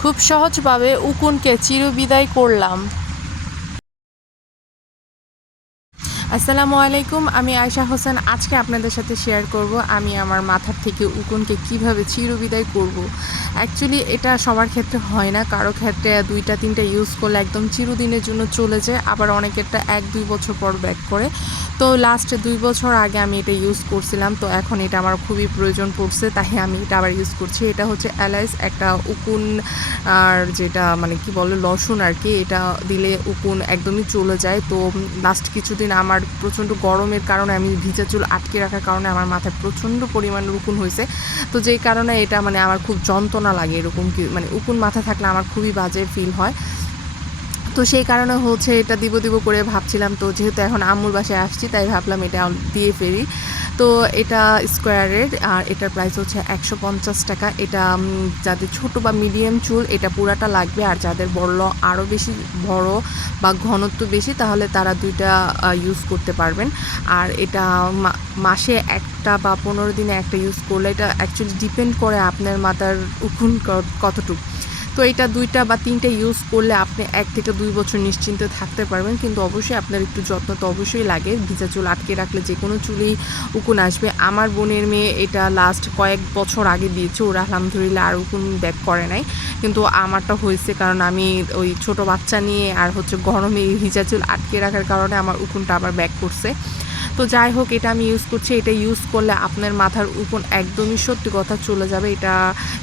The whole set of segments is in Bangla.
খুব সহজভাবে উকুনকে চিরবিদায় করলাম। আসসালামু আলাইকুম, আমি আয়শা হোসেন। আজকে আপনাদের সাথে শেয়ার করব আমি আমার মাথার থেকে উকুনকে কীভাবে চিরবিদায় করব। অ্যাকচুয়ালি এটা সবার ক্ষেত্রে হয় না। কারও ক্ষেত্রে দুইটা, তিনটা ইউজ করলে একদম চিরদিনের জন্য চলে যায়। আবার অনেকেরটা এক, দুই বছর পর ব্যাক করে। তো লাস্ট দুই বছর আগে আমি এটা ইউজ করছিলাম। তো এখন এটা আমার খুবই প্রয়োজন পড়ছে, তাই আমি এটা আবার ইউজ করছি। এটা হচ্ছে অ্যালাইস একটা উকুন আর যেটা মানে কি বলে, লসুন আর কি। এটা দিলে উকুন একদমই চলে যায়। তো লাস্ট কিছুদিন আমার প্রচণ্ড গরমের কারণে আমি ভিজা চুল আটকে রাখার কারণে আমার মাথায় প্রচণ্ড পরিমাণ উকুন হয়েছে। তো যেই কারণে এটা মানে আমার খুব যন্ত্রণা লাগে এরকম কি মানে উকুন মাথা থাকলে আমার খুবই বাজে ফিল হয়। তো সেই কারণে হচ্ছে এটা দিব দিব করে ভাবছিলাম তো যেহেতু এখন আম্মুর বাসায় আসছি, তাই ভাবলাম এটা দিয়ে ফেরি তো এটা স্কোয়ারের আর এটার প্রাইস হচ্ছে একশো পঞ্চাশ টাকা। এটা যাদের ছোট বা মিডিয়াম চুল, এটা পুরাটা লাগবে। আর যাদের বড় আরও বেশি বড় বা ঘনত্ব বেশি, তাহলে তারা দুইটা ইউজ করতে পারবেন। আর এটা মাসে একটা বা পনেরো দিনে একটা ইউজ করলে এটা অ্যাকচুয়ালি ডিপেন্ড করে আপনার মাথার উকুন ক- কতটুকু। তো এটা দুইটা বা তিনটা ইউজ করলে আপনি এক থেকে দুই বছর নিশ্চিন্তে থাকতে পারবেন। কিন্তু অবশ্যই আপনার একটু যত্ন তো অবশ্যই লাগে। ভিজা চুল আটকে রাখলে যে কোনো চুলেই উকুন আসবে। আমার বোনের মেয়ে এটা লাস্ট কয়েক বছর আগে দিয়েছে। ওরা আলহামদুলিল্লাহ আর উকুন ব্যাক করে নাই। কিন্তু আমারটা হয়েছে কারণ আমি ওই ছোট বাচ্চা নিয়ে আর হচ্ছে গরমে ভিজা চুল আটকে রাখার কারণে আমার উকুনটা আবার ব্যাক করছে। তো যাই হোক, এটা আমি ইউজ করছি, এটা ইউজ করলে আপনার মাথার উপর একদমই সত্যি কথা চলে যাবে। এটা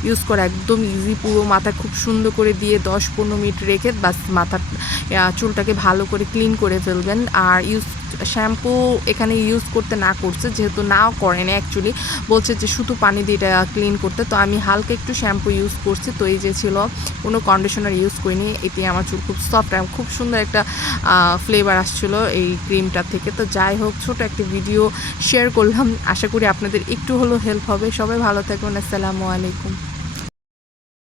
ইউজ করা একদম ইজি পুরো মাথা খুব সুন্দর করে দিয়ে দশ পনেরো মিনিট রেখে বাস মাথার চুলটাকে ভালো করে ক্লিন করে ফেলবেন। আর ইউজ শ্যাম্পু এখানে ইউজ করতে না করছে, যেহেতু নাও করেনি অ্যাকচুয়ালি বলছে যে শুধু পানি দিয়ে এটা ক্লিন করতে। তো আমি হালকা একটু শ্যাম্পু ইউজ করছি। তো এই যে ছিল, কোনো কন্ডিশনার ইউজ করিনি এটি আমার চুল খুব সফট খুব সুন্দর একটা ফ্লেভার আসছিল এই ক্রিমটা থেকে। তো যাই হোক, ছোট একটা ভিডিও শেয়ার করলাম। আশা করি আপনাদের একটু হলেও হেল্প হবে। সবাই ভালো থাকুন আসসালামু আলাইকুম।